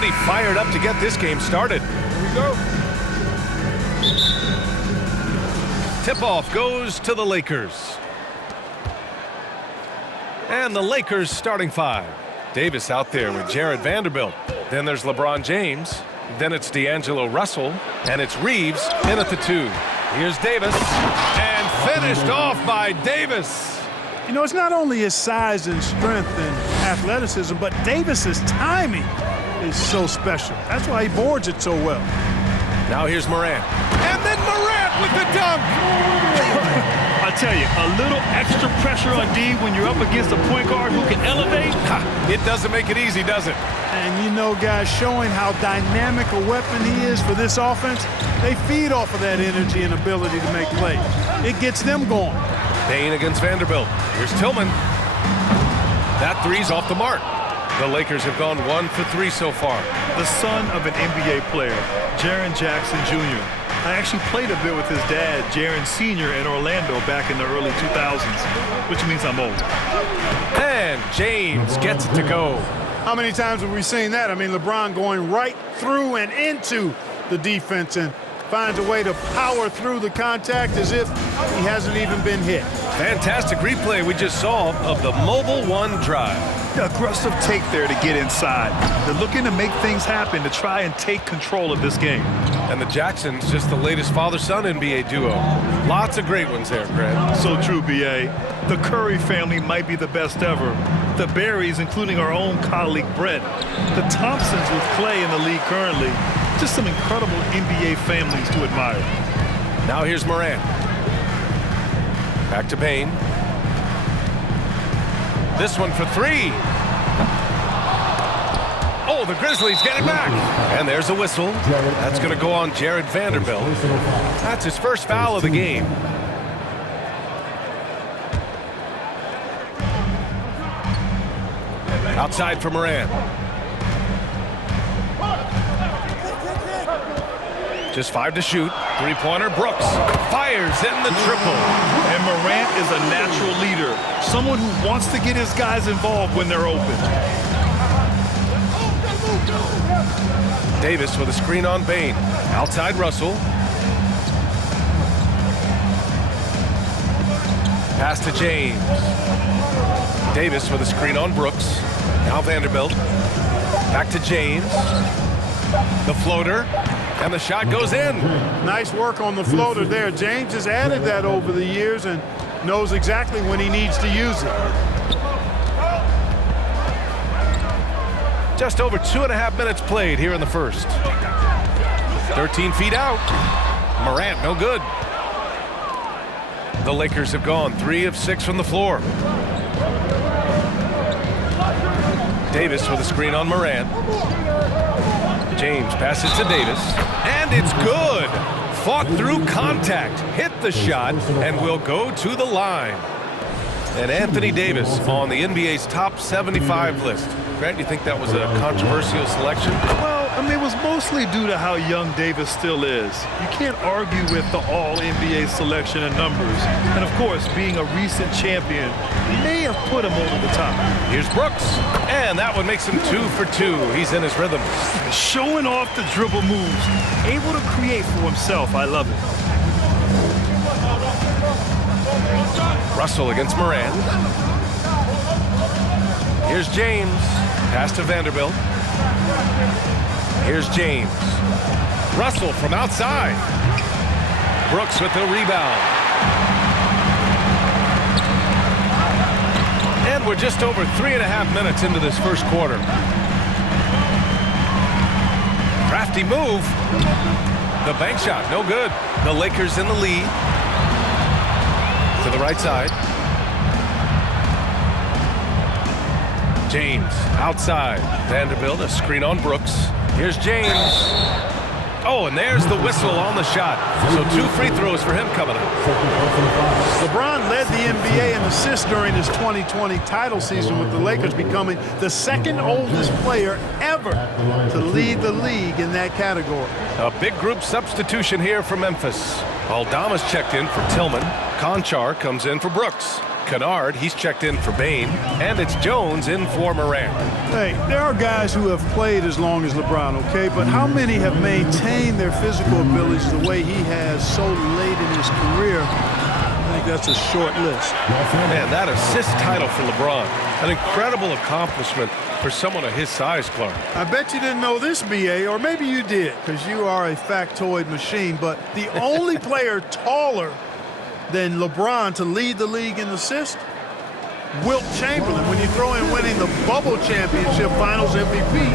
already fired up to get this game started. Here we go. Tip-off goes to the Lakers. And the Lakers starting five. Davis out there with Jared Vanderbilt. Then there's LeBron James. Then it's D'Angelo Russell. And it's Reeves in at the 2. Here's Davis. And finished off by Davis. You know, it's not only his size and strength and athleticism, but Davis's timing is so special. That's why he boards it so well. Now here's Morant. And then Morant with the dunk. I tell you, a little extra pressure on D when you're up against a point guard who can elevate. It doesn't make it easy, does it? And you know, guys, showing how dynamic a weapon he is for this offense, they feed off of that energy and ability to make plays. It gets them going. Payne against Vanderbilt. Here's Tillman. That three's off the mark. The Lakers have gone 1 for 3 so far. The son of an NBA player, Jaren Jackson Jr. I actually played a bit with his dad, Jaren Sr. in Orlando back in the early 2000s, which means I'm old. And James gets it to go. How many times have we seen that? I mean, LeBron going right through and into the defense and finds a way to power through the contact as if he hasn't even been hit. Fantastic replay we just saw of the Mobile One drive. Aggressive take there to get inside. They're looking to make things happen to try and take control of this game. And the Jacksons, just the latest father-son NBA duo. Lots of great ones there, Greg. So true, B.A. The Curry family might be the best ever. The Berrys, including our own colleague Brett. The Thompsons with Clay in the league currently. Just some incredible NBA families to admire. Now here's Morant. Back to Payne. This one for 3. Oh, the Grizzlies get it back. And there's a whistle. That's going to go on Jared Vanderbilt. That's his first foul of the game. Outside for Morant. Just 5 to shoot. Three-pointer, Brooks fires in the triple. And Morant is a natural leader. Someone who wants to get his guys involved when they're open. Davis with a screen on Payne. Outside Russell. Pass to James. Davis with a screen on Brooks. Now Vanderbilt. Back to James. The floater. And the shot goes in. Nice work on the floater there. James has added that over the years and knows exactly when he needs to use it. Just over 2.5 minutes played here in the first. 13 feet out. Morant, no good. The Lakers have gone 3 of 6 from the floor. Davis with a screen on Morant. James passes to Davis. And it's good. Fought through contact, hit the shot, and will go to the line. And Anthony Davis on the NBA's top 75 list. Grant, do you think that was a controversial selection? Well, I mean, it was mostly due to how young Davis still is. You can't argue with the all-NBA selection and numbers. And, of course, being a recent champion may have put him over the top. Here's Brooks. And that one makes him 2 for 2. He's in his rhythm. Showing off the dribble moves. Able to create for himself. I love it. Russell against Morant. Here's James. Pass to Vanderbilt. Here's James. Russell from outside. Brooks with the rebound. And we're just over 3.5 minutes into this first quarter. Crafty move. The bank shot, no good. The Lakers in the lead. To the right side. James outside. Vanderbilt, a screen on Brooks. Here's James. Oh, and there's the whistle on the shot. So 2 free throws for him coming up. LeBron led the NBA in assists during his 2020 title season, with the Lakers becoming the second oldest player ever to lead the league in that category. A big group substitution here for Memphis. Aldama's checked in for Tillman. Conchar comes in for Brooks. Kennard, he's checked in for Bain. And it's Jones in for Morant. Hey, there are guys who have played as long as LeBron, okay? But how many have maintained their physical abilities the way he has so late in his career? I think that's a short list. Man, that assist title for LeBron. An incredible accomplishment for someone of his size, Clark. I bet you didn't know this, B.A., or maybe you did, because you are a factoid machine, but the only player taller than LeBron to lead the league in assists, Wilt Chamberlain. When you throw in winning the Bubble Championship Finals MVP,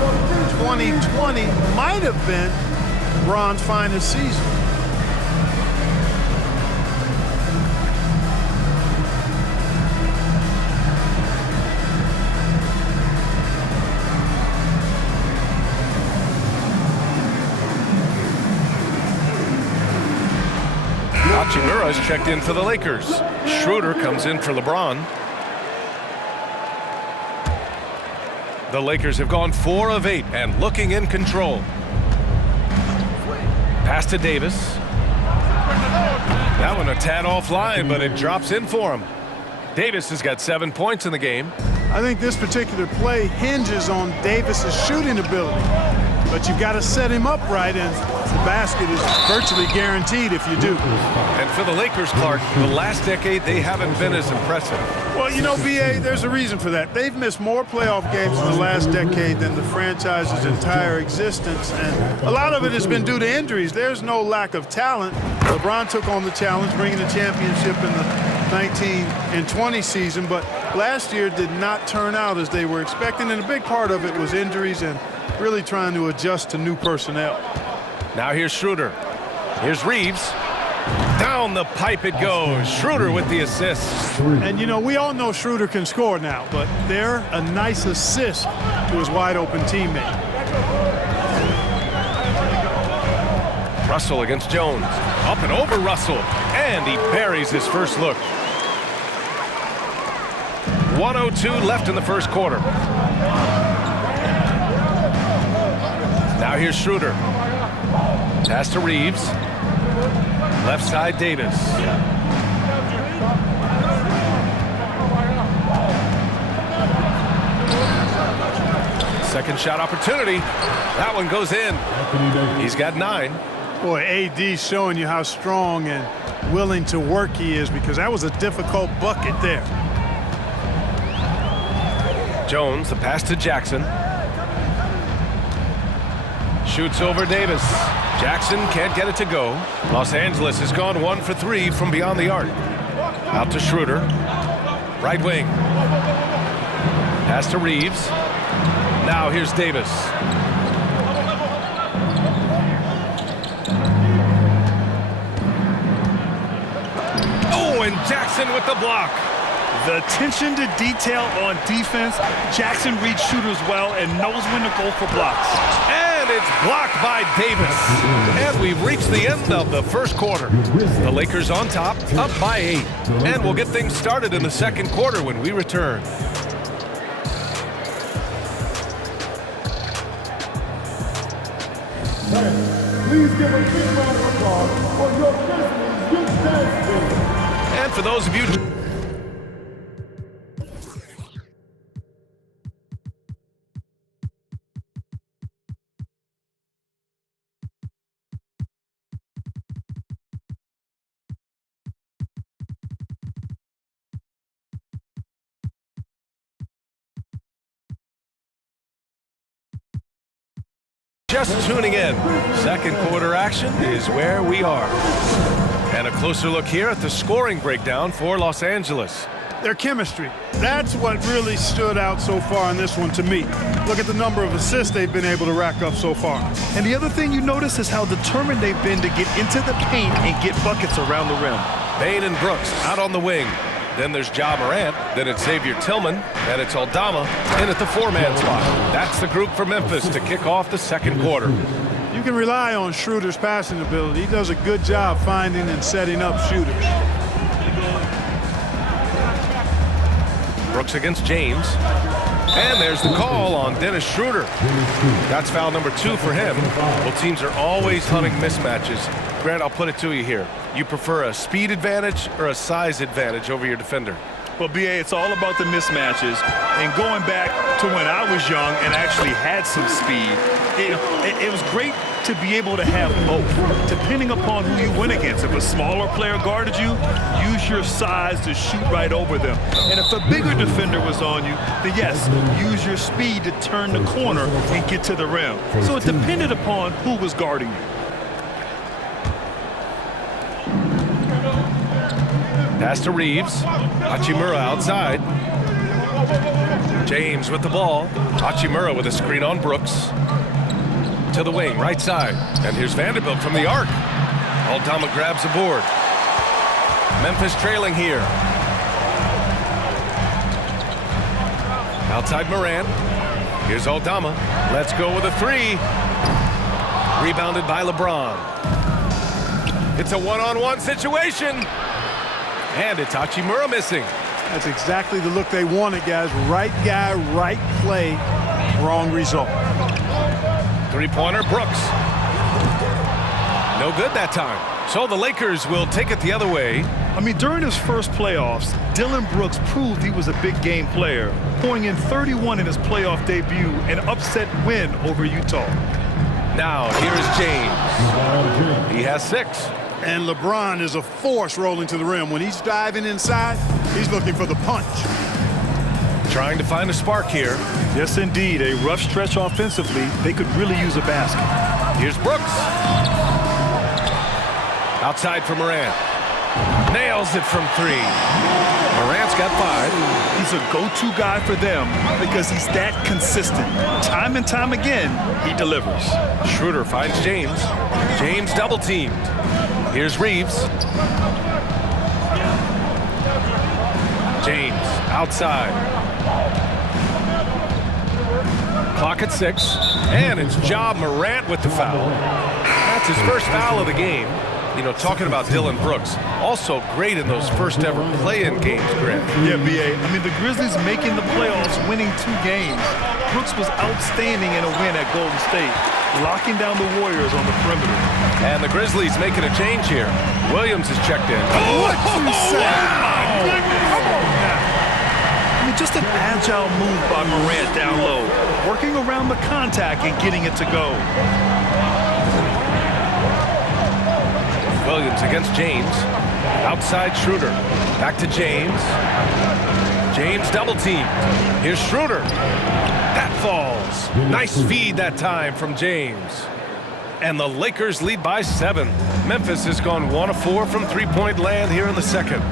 2020 might have been LeBron's finest season. Hachimura's checked in for the Lakers. Schroeder comes in for LeBron. The Lakers have gone 4 of 8 and looking in control. Pass to Davis. That one a tad offline, but it drops in for him. Davis has got 7 points in the game. I think this particular play hinges on Davis's shooting ability. But you've got to set him up right, and the basket is virtually guaranteed if you do. And for the Lakers, Clark, the last decade, they haven't been as impressive. Well, you know, B.A., there's a reason for that. They've missed more playoff games in the last decade than the franchise's entire existence, and a lot of it has been due to injuries. There's no lack of talent. LeBron took on the challenge, bringing the championship in the 19 and 20 season, but last year did not turn out as they were expecting, and a big part of it was injuries and really trying to adjust to new personnel. Now here's Schroeder. Here's Reeves. Down the pipe it goes. Schroeder with the assist. And, you know, we all know Schroeder can score now, but they're a nice assist to his wide-open teammate. Russell against Jones. Up and over Russell. And he buries his first look. 1:02 left in the first quarter. Now here's Schroeder. Pass to Reeves. Left side, Davis. Second shot opportunity. That one goes in. He's got 9. Boy, AD's showing you how strong and willing to work he is, because that was a difficult bucket there. Jones, the pass to Jackson. Shoots over Davis. Jackson can't get it to go. Los Angeles has gone 1 for 3 from beyond the arc. Out to Schroeder. Right wing. Pass to Reeves. Now here's Davis. Oh, and Jackson with the block. The attention to detail on defense. Jackson reads shooters well and knows when to go for blocks. And it's blocked by Davis. And we've reached the end of the first quarter. The Lakers on top, up by 8. And we'll get things started in the second quarter when we return. Please give a big round of applause for your Grizzlies youth dance team. And for those of you... just tuning in, second quarter action is where we are. And a closer look here at the scoring breakdown for Los Angeles. Their chemistry, that's what really stood out so far in this one to me. Look at the number of assists they've been able to rack up so far. And the other thing you notice is how determined they've been to get into the paint and get buckets around the rim. Bain and Brooks out on the wing. Then there's Ja Morant, then it's Xavier Tillman, and it's Aldama in at the 4-man spot. That's the group for Memphis to kick off the second quarter. You can rely on Schroeder's passing ability. He does a good job finding and setting up shooters. Brooks against James. And there's the call on Dennis Schroeder. That's foul number 2 for him. Well, teams are always hunting mismatches. Grant, I'll put it to you here. You prefer a speed advantage or a size advantage over your defender? Well, BA, it's all about the mismatches. And going back to when I was young and actually had some speed, it was great to be able to have both, depending upon who you went against. If a smaller player guarded you, use your size to shoot right over them. And if a bigger defender was on you, then yes, use your speed to turn the corner and get to the rim. So it depended upon who was guarding you. Pass to Reeves. Hachimura outside. James with the ball. Hachimura with a screen on Brooks. To the wing, right side. And here's Vanderbilt from the arc. Aldama grabs the board. Memphis trailing here. Outside Moran. Here's Aldama. Let's go with a three. Rebounded by LeBron. It's a one-on-one situation. And it's Hachimura missing. That's exactly the look they wanted, guys. Right guy, right play, wrong result. Three-pointer, Brooks. No good that time. So the Lakers will take it the other way. I mean, during his first playoffs, Dillon Brooks proved he was a big game player, pouring in 31 in his playoff debut, an upset win over Utah. Now, here's James. He has 6. And LeBron is a force rolling to the rim. When he's diving inside, he's looking for the punch. Trying to find a spark here. Yes, indeed. A rough stretch offensively. They could really use a basket. Here's Brooks. Outside for Moran. Nails it from 3. Morant's got 5. He's a go-to guy for them because he's that consistent. Time and time again, he delivers. Schroeder finds James. James double-teamed. Here's Reeves. James outside. Clock at 6. And it's Ja Morant with the foul. That's his first foul of the game. You know, talking about Dillon Brooks, also great in those first ever play-in games, Grant. Yeah, BA. I mean, the Grizzlies making the playoffs, winning 2 games. Brooks was outstanding in a win at Golden State, locking down the Warriors on the perimeter. And the Grizzlies making a change here. Williams is checked in. What you say? I mean, just an agile move by Morant down low, working around the contact and getting it to go. Williams against James. Outside Schroeder. Back to James. James double teamed. Here's Schroeder. That falls. Nice feed that time from James. And the Lakers lead by 7. Memphis has gone 1 of 4 from three-point land here in the second.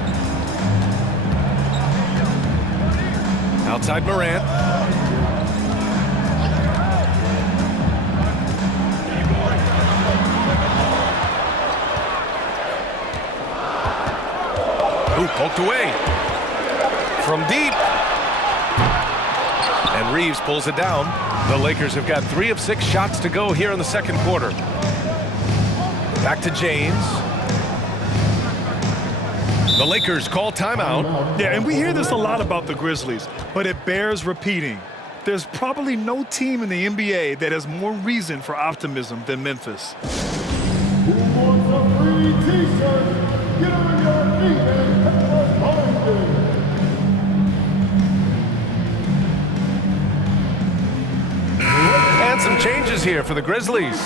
Outside Morant. Ooh, poked away. From deep. And Reeves pulls it down. The Lakers have got 3 of 6 shots to go here in the second quarter. Back to James. The Lakers call timeout. Yeah, and we hear this a lot about the Grizzlies, but it bears repeating. There's probably no team in the NBA that has more reason for optimism than Memphis. Who wants a free t-shirt? Get on your feet and help us find it. And some changes here for the Grizzlies.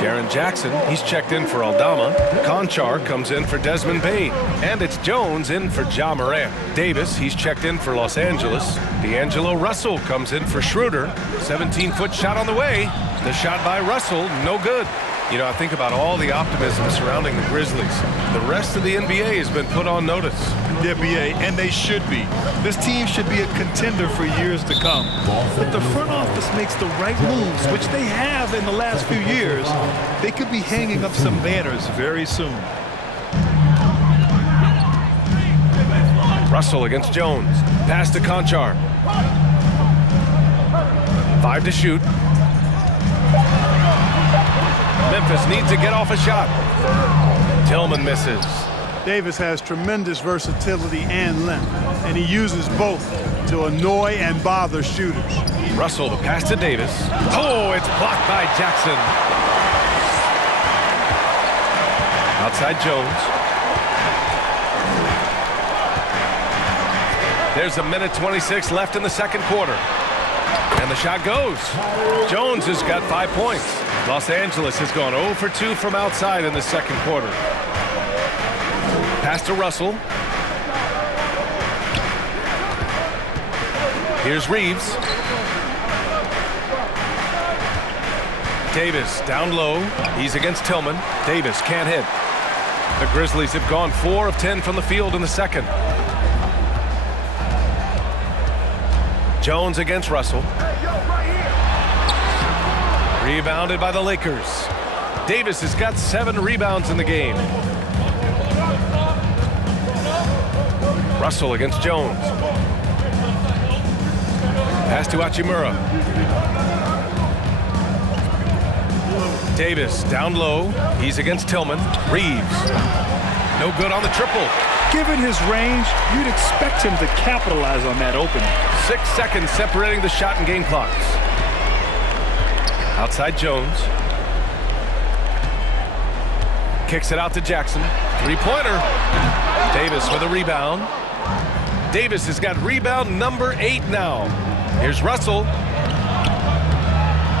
Jaren Jackson, he's checked in for Aldama. Conchar comes in for Desmond Bane. And it's Jones in for Ja Morant. Davis, he's checked in for Los Angeles. D'Angelo Russell comes in for Schroeder. 17-foot shot on the way. The shot by Russell, no good. You know, I think about all the optimism surrounding the Grizzlies. The rest of the NBA has been put on notice. Yeah, BA, and they should be. This team should be a contender for years to come. If the front office makes the right moves, which they have in the last few years, they could be hanging up some banners very soon. Russell against Jones. Pass to Conchar. 5 to shoot. Memphis needs to get off a shot. Tillman misses. Davis has tremendous versatility and length, and he uses both to annoy and bother shooters. Russell, the pass to Davis. Oh, it's blocked by Jackson. Outside Jones. There's a minute 26 left in the second quarter. And the shot goes. Jones has got 5 points. Los Angeles has gone 0 for 2 from outside in the second quarter. Pass to Russell. Here's Reeves. Davis down low. He's against Tillman. Davis can't hit. The Grizzlies have gone 4 of 10 from the field in the second. Jones against Russell. Rebounded by the Lakers. Davis has got 7 rebounds in the game. Russell against Jones. Pass to Hachimura. Davis down low. He's against Tillman. Reeves. No good on the triple. Given his range, you'd expect him to capitalize on that opening. 6 seconds separating the shot and game clocks. Outside Jones. Kicks it out to Jackson. Three-pointer. Davis with a rebound. Davis has got rebound number 8 now. Here's Russell.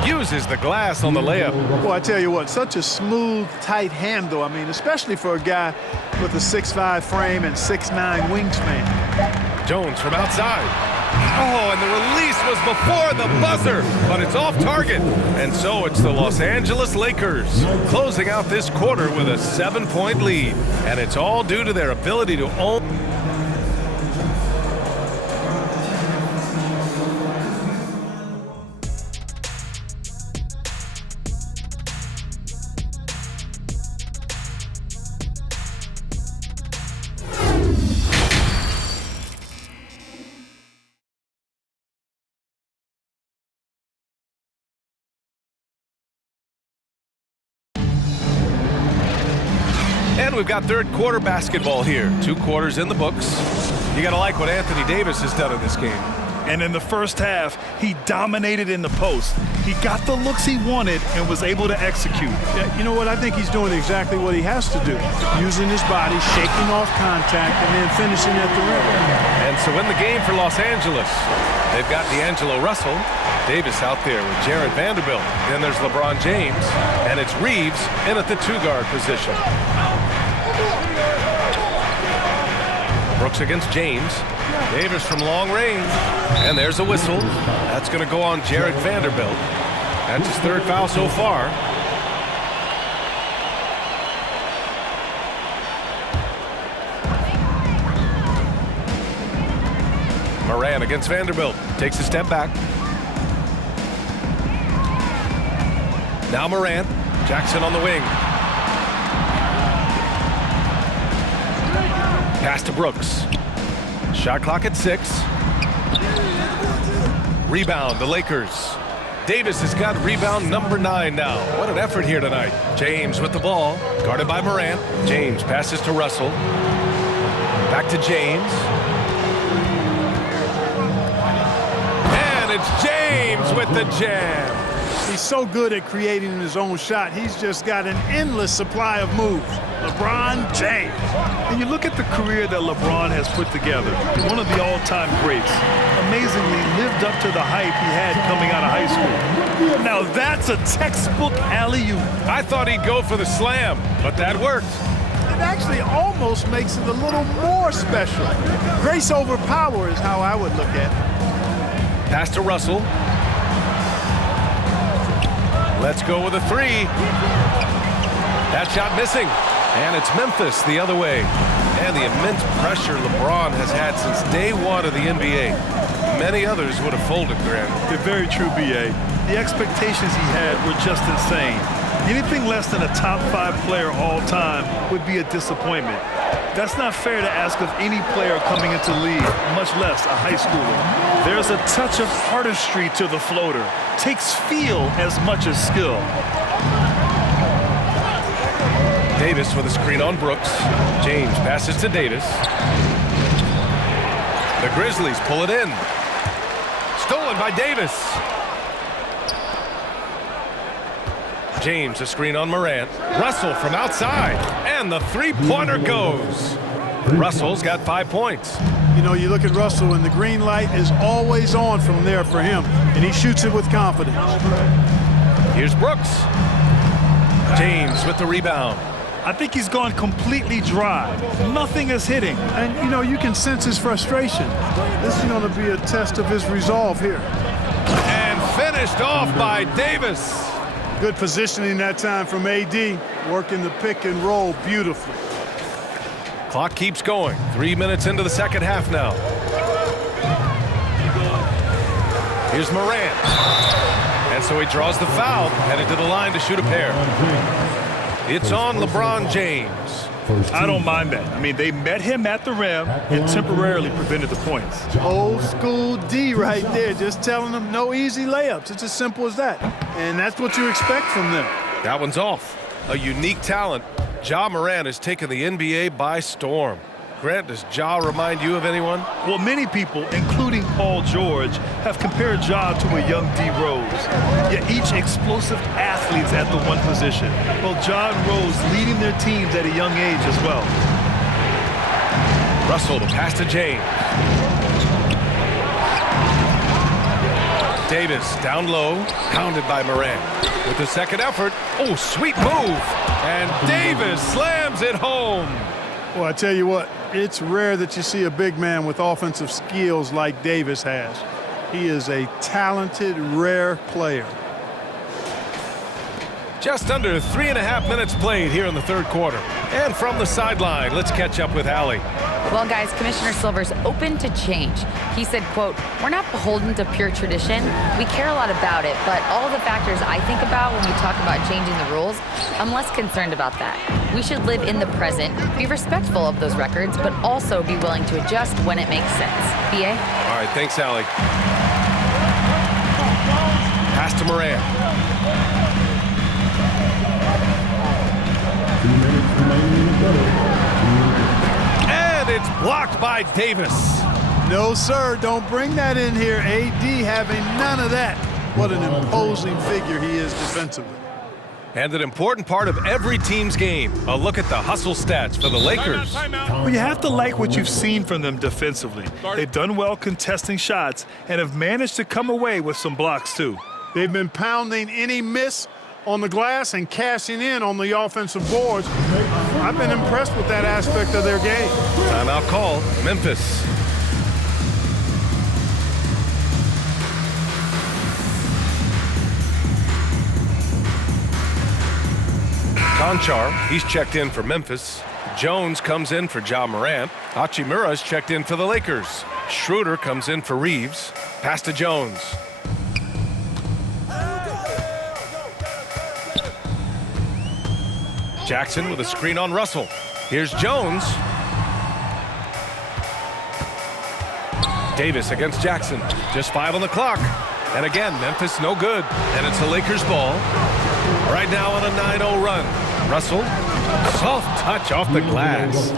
Uses the glass on the layup. Well, I tell you what, such a smooth, tight handle. I mean, especially for a guy with a 6'5" frame and 6'9" wingspan. Jones from outside. Oh, and the release was before the buzzer, but it's off target. And so it's the Los Angeles Lakers closing out this quarter with a 7-point lead. And it's all due to their ability to own. And we've got third quarter basketball here. 2 quarters in the books. You got to like what Anthony Davis has done in this game. And in the first half, he dominated in the post. He got the looks he wanted and was able to execute. Yeah, you know what? I think he's doing exactly what he has to do. Using his body, shaking off contact, and then finishing at the rim. And so in the game for Los Angeles, they've got D'Angelo Russell. Davis out there with Jared Vanderbilt. Then there's LeBron James. And it's Reeves in at the 2-guard position. Brooks against James. Davis from long range. And there's a whistle. That's going to go on Jared Vanderbilt. That's his 3rd foul so far. Moran against Vanderbilt. Takes a step back. Now Morant. Jackson on the wing. Pass to Brooks. Shot clock at 6. Rebound, the Lakers. Davis has got rebound number 9 now. What an effort here tonight. James with the ball. Guarded by Morant. James passes to Russell. Back to James. And it's James with the jam. He's so good at creating his own shot. He's just got an endless supply of moves. LeBron James. And you look at the career that LeBron has put together. One of the all-time greats. Amazingly lived up to the hype he had coming out of high school. Now that's a textbook alley-oop. I thought he'd go for the slam, but that worked. It actually almost makes it a little more special. Grace over power is how I would look at it. Pass to Russell. Let's go with a 3. That shot missing. And it's Memphis the other way. And the immense pressure LeBron has had since day 1 of the NBA. Many others would have folded, Grant. They're very true, B.A. The expectations he had were just insane. Anything less than a top 5 player all time would be a disappointment. That's not fair to ask of any player coming into the league, much less a high schooler. There's a touch of artistry to the floater. Takes feel as much as skill. Davis with a screen on Brooks. James passes to Davis. The Grizzlies pull it in. Stolen by Davis. James a screen on Morant. Russell from outside. And the 3-pointer goes. Russell's got 5 points. You know, you look at Russell, and the green light is always on from there for him, and he shoots it with confidence. Here's Brooks. James with the rebound. I think he's gone completely dry. Nothing is hitting. And, you know, you can sense his frustration. This is going to be a test of his resolve here. And finished off by Davis. Good positioning that time from AD, working the pick and roll beautifully. Clock keeps going. 3 minutes into the second half now. Here's Morant. And so he draws the foul, headed to the line to shoot a pair. It's on LeBron James. I don't mind that. I mean, they met him at the rim and temporarily prevented the points. Old school D right there, just telling them no easy layups. It's as simple as that. And that's what you expect from them. That one's off. A unique talent. Ja Morant has taken the NBA by storm. Grant, does Ja remind you of anyone? Well, many people, including Paul George, have compared Ja to a young D. Rose. Yet each explosive athlete's at the one position. Well, Ja and Rose leading their teams at a young age as well. Russell to pass to James. Davis down low, pounded by Morant. With the second effort, oh, sweet move. And Davis slams it home. Well, I tell you what, it's rare that you see a big man with offensive skills like Davis has. He is a talented, rare player. Just under 3.5 minutes played here in the third quarter. And from the sideline, let's catch up with Allie. Well, guys, Commissioner Silver's open to change. He said, quote, "We're not beholden to pure tradition. We care a lot about it, but all the factors I think about when we talk about changing the rules, I'm less concerned about that. We should live in the present, be respectful of those records, but also be willing to adjust when it makes sense." BA? All right, thanks, Allie. Pass to Morant. 2 minutes remaining in the quarter. And it's blocked by Davis. No, sir, don't bring that in here. AD having none of that. What an imposing figure he is defensively. And an important part of every team's game. A look at the hustle stats for the Lakers. Well, you have to like what you've seen from them defensively. They've done well contesting shots and have managed to come away with some blocks, too. They've been pounding any miss on the glass and cashing in on the offensive boards. I've been impressed with that aspect of their game. Timeout call, Memphis. Conchar, he's checked in for Memphis. Jones comes in for Ja Morant. Hachimura's checked in for the Lakers. Schroeder comes in for Reeves. Pass to Jones. Jackson with a screen on Russell. Here's Jones. Davis against Jackson. Just 5 on the clock. And again, Memphis no good. And it's the Lakers ball. Right now on a 9-0 run. Russell, soft touch off the glass.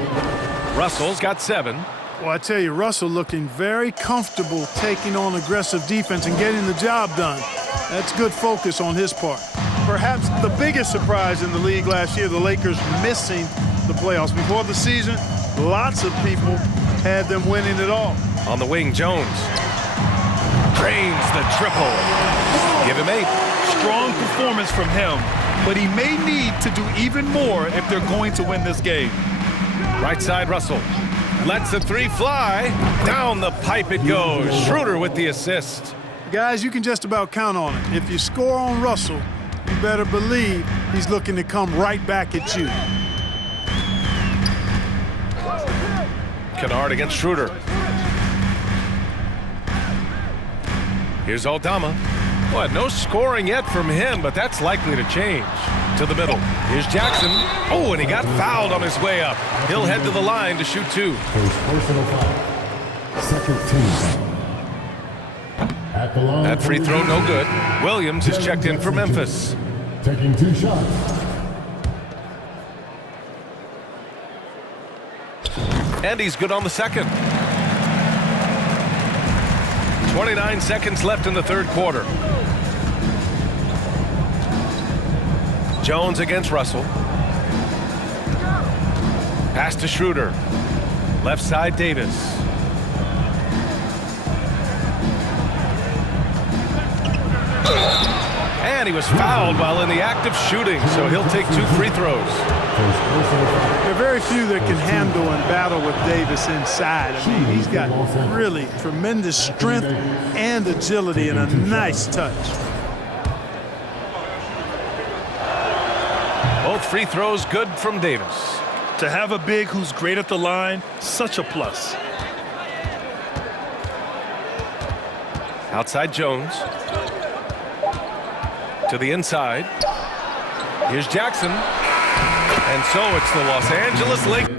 Russell's got 7. Well, I tell you, Russell looking very comfortable taking on aggressive defense and getting the job done. That's good focus on his part. Perhaps the biggest surprise in the league last year, the Lakers missing the playoffs. Before the season, lots of people had them winning it all. On the wing, Jones. Drains the triple. Give him 8. Strong performance from him, but he may need to do even more if they're going to win this game. Right side, Russell. Lets the 3 fly. Down the pipe it goes. Schroeder with the assist. Guys, you can just about count on it. If you score on Russell, you better believe he's looking to come right back at you. Kennard against Schroeder. Here's Aldama. Well, no scoring yet from him, but that's likely to change. To the middle. Here's Jackson. Oh, and he got fouled on his way up. He'll head to the line to shoot 2. First personal foul. Second team. At the line. That free throw no good. Williams is checked in for Memphis. Taking 2 shots. And he's good on the second. 29 seconds left in the third quarter. Jones against Russell. Pass to Schroeder. Left side, Davis. And he was fouled while in the act of shooting, so he'll take 2 free throws. There are very few that can handle and battle with Davis inside. I mean, he's got really tremendous strength and agility and a nice touch. Both free throws good from Davis. To have a big who's great at the line, such a plus. Outside Jones. To the inside. Here's Jackson. And so it's the Los Angeles Lakers.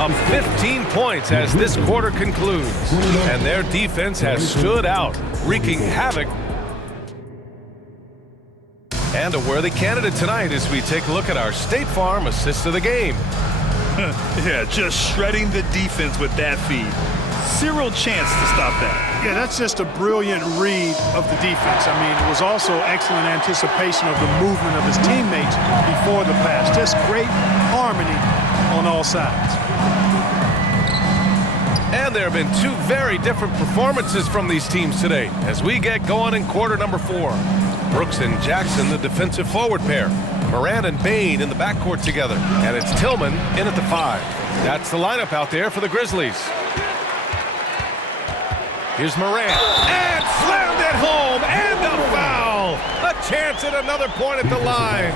Up 15 points as this quarter concludes. And their defense has stood out, wreaking havoc. And a worthy candidate tonight as we take a look at our State Farm assist of the game. Yeah, just shredding the defense with that feed. Zero chance to stop that. Yeah, that's just a brilliant read of the defense. I mean, it was also excellent anticipation of the movement of his teammates before the pass. Just great harmony on all sides. And there have been 2 very different performances from these teams today as we get going in quarter number 4. Brooks and Jackson, the defensive forward pair. Moran and Bain in the backcourt together. And it's Tillman in at the 5. That's the lineup out there for the Grizzlies. Here's Moran. And slammed it home. And a foul. A chance at another point at the line.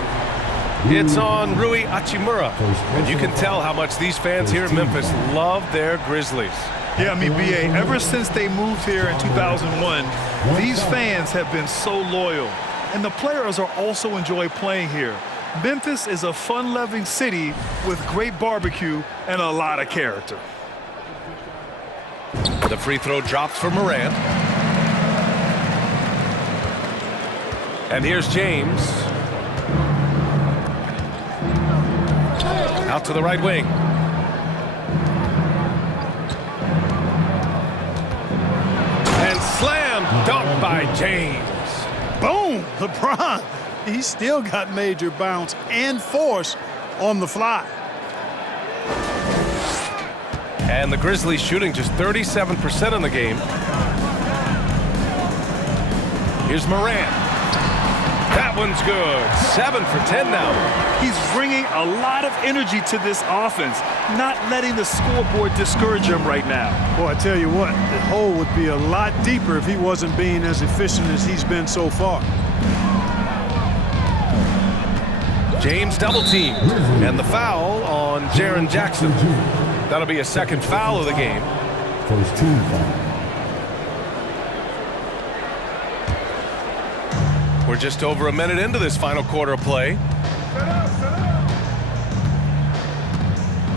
It's on Rui Hachimura. And you can tell how much these fans here in Memphis love their Grizzlies. Yeah, I mean, B.A., ever since they moved here in 2001, these fans have been so loyal. And the players are also enjoy playing here. Memphis is a fun-loving city with great barbecue and a lot of character. The free throw drops for Moran. And here's James. Out to the right wing. And slam dunk by James. Boom! LeBron. He's still got major bounce and force on the fly. And the Grizzlies shooting just 37% in the game. Here's Moran. That one's good. 7 for 10 now. He's bringing a lot of energy to this offense, not letting the scoreboard discourage him right now. Boy, I tell you what, the hole would be a lot deeper if he wasn't being as efficient as he's been so far. James double team. And the foul on Jaren Jackson. That'll be a second foul of the game. First team foul. We're just over a minute into this final quarter of play.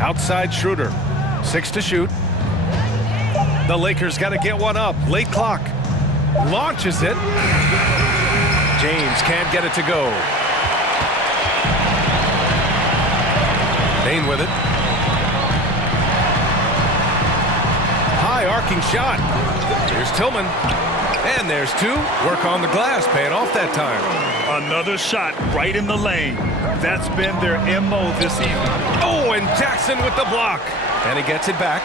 Outside Schroeder. 6 to shoot. The Lakers got to get one up. Late clock. Launches it. James can't get it to go. Bain with it. High arcing shot. Here's Tillman. And there's 2. Work on the glass, paying off that time. Another shot right in the lane. That's been their MO this evening. Oh, and Jackson with the block. And he gets it back.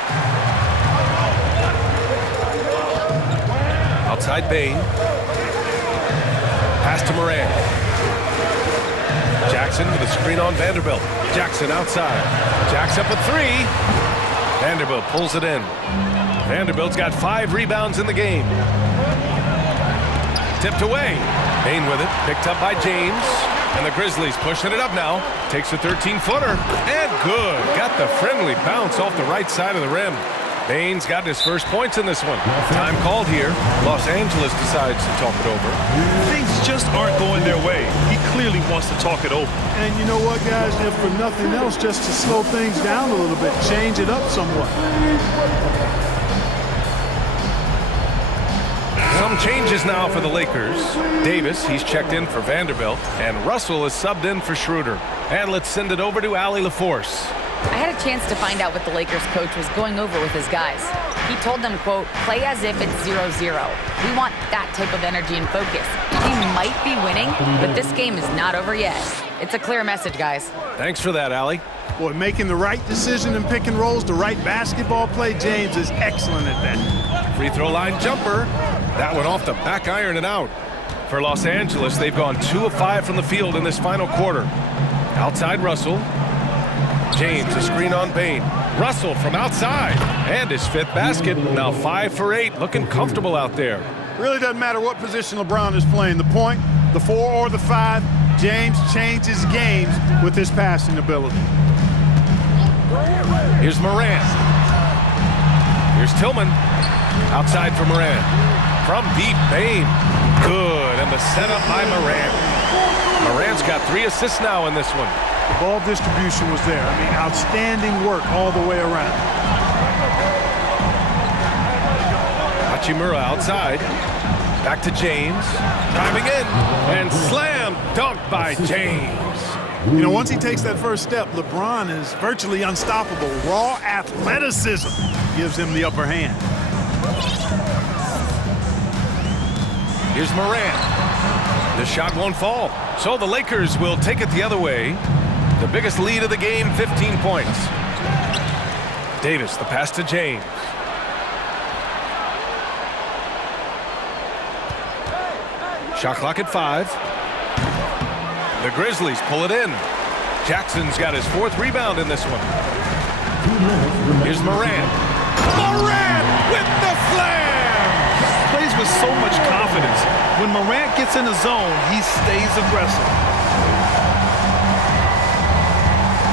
Outside Bain. Pass to Moran. Jackson with a screen on Vanderbilt. Jackson outside. Jack's up with 3. Vanderbilt pulls it in. Vanderbilt's got 5 rebounds in the game. Tipped away. Bain with it. Picked up by James. And the Grizzlies pushing it up now. Takes a 13-footer. And good. Got the friendly bounce off the right side of the rim. Bain's got his first points in this one. Time called here. Los Angeles decides to talk it over. Things just aren't going their way. He clearly wants to talk it over. And you know what, guys? If for nothing else, just to slow things down a little bit, change it up somewhat. Some Some changes now for the Lakers. Davis, he's checked in for Vanderbilt, and Russell is subbed in for Schroeder. And let's send it over to Allie LaForce. I had a chance to find out what the Lakers coach was going over with his guys. He told them, quote, play as if it's 0-0. We want that type of energy and focus. We might be winning, but this game is not over yet. It's a clear message, guys. Thanks for that, Allie. Boy, making the right decision in pick and rolls, the right basketball play, James is excellent at that. Free throw line jumper. That one off the back iron and out. For Los Angeles, they've gone 2 of 5 from the field in this final quarter. Outside Russell. James, a screen on Bain. Russell from outside. And his 5th basket. Now 5 for 8. Looking comfortable out there. Really doesn't matter what position LeBron is playing. The point, the 4 or the 5. James changes games with his passing ability. Here's Morant. Here's Tillman. Outside for Morant. From deep, Bain. Good. And the setup by Morant. Morant's got 3 assists now in this one. The ball distribution was there. I mean, outstanding work all the way around. Hachimura outside. Back to James. Driving in. And slam dunk by James. You know, once he takes that first step, LeBron is virtually unstoppable. Raw athleticism gives him the upper hand. Here's Morant. The shot won't fall. So the Lakers will take it the other way. The biggest lead of the game, 15 points. Davis, the pass to James. Shot clock at 5. The Grizzlies pull it in. Jackson's got his 4th rebound in this one. Here's Morant. Morant with the slam! Plays with so much confidence. When Morant gets in the zone, he stays aggressive.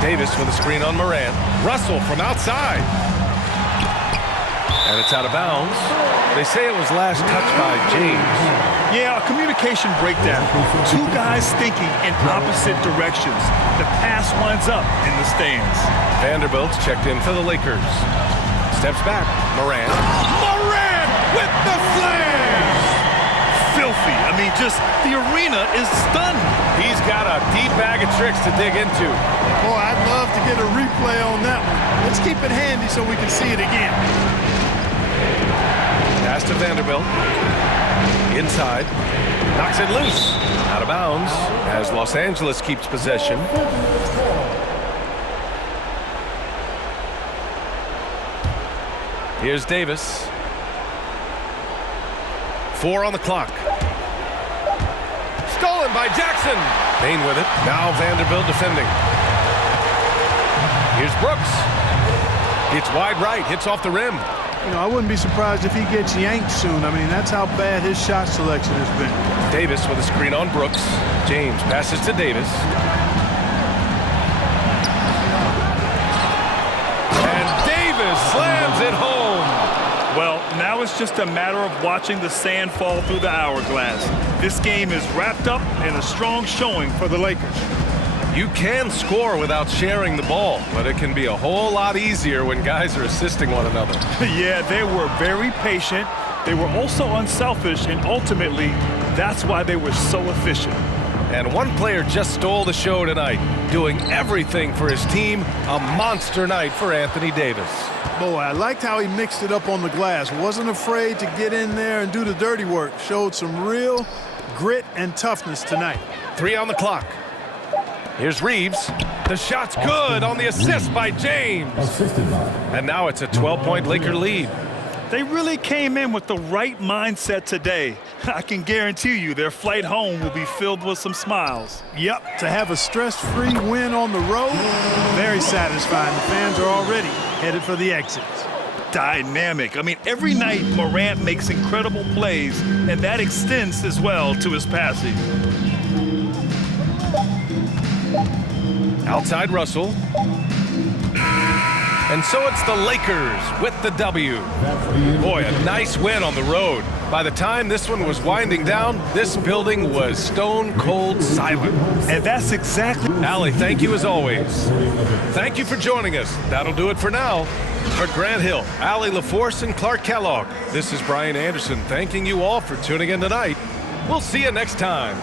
Davis with a screen on Morant. Russell from outside. And it's out of bounds. They say it was last touched by James. Yeah, a communication breakdown. 2 guys thinking in opposite directions. The pass winds up in the stands. Vanderbilt's checked in for the Lakers. Steps back. Morant. Morant with the slam! Filthy. I mean, just the arena is stunned. He's got a deep bag of tricks to dig into. Boy, I'd love to get a replay on that one. Let's keep it handy so we can see it again. Pass to Vanderbilt. Inside. Knocks it loose. Out of bounds as Los Angeles keeps possession. Here's Davis. 4 on the clock. Stolen by Jackson. Bain with it. Now Vanderbilt defending. Here's Brooks. Hits wide right. Hits off the rim. You know, I wouldn't be surprised if he gets yanked soon. I mean, that's how bad his shot selection has been. Davis with a screen on Brooks. James passes to Davis. And Davis slams it home. Well, now it's just a matter of watching the sand fall through the hourglass. This game is wrapped up in a strong showing for the Lakers. You can score without sharing the ball, but it can be a whole lot easier when guys are assisting one another. Yeah, they were very patient. They were also unselfish, and ultimately, that's why they were so efficient. And one player just stole the show tonight, doing everything for his team. A monster night for Anthony Davis. Boy, I liked how he mixed it up on the glass. Wasn't afraid to get in there and do the dirty work. Showed some real grit and toughness tonight. 3 on the clock. Here's Reeves. The shot's good on the assist by James. And now it's a 12-point Laker lead. They really came in with the right mindset today. I can guarantee you their flight home will be filled with some smiles. Yep, to have a stress-free win on the road, very satisfying. The fans are already headed for the exits. Dynamic. I mean, every night Morant makes incredible plays, and that extends as well to his passing. Outside Russell. And so it's the Lakers with the W. Boy, a nice win on the road. By the time this one was winding down, this building was stone cold silent. And that's exactly... Allie, thank you as always. Thank you for joining us. That'll do it for now. For Grant Hill, Allie LaForce, and Clark Kellogg, this is Brian Anderson thanking you all for tuning in tonight. We'll see you next time.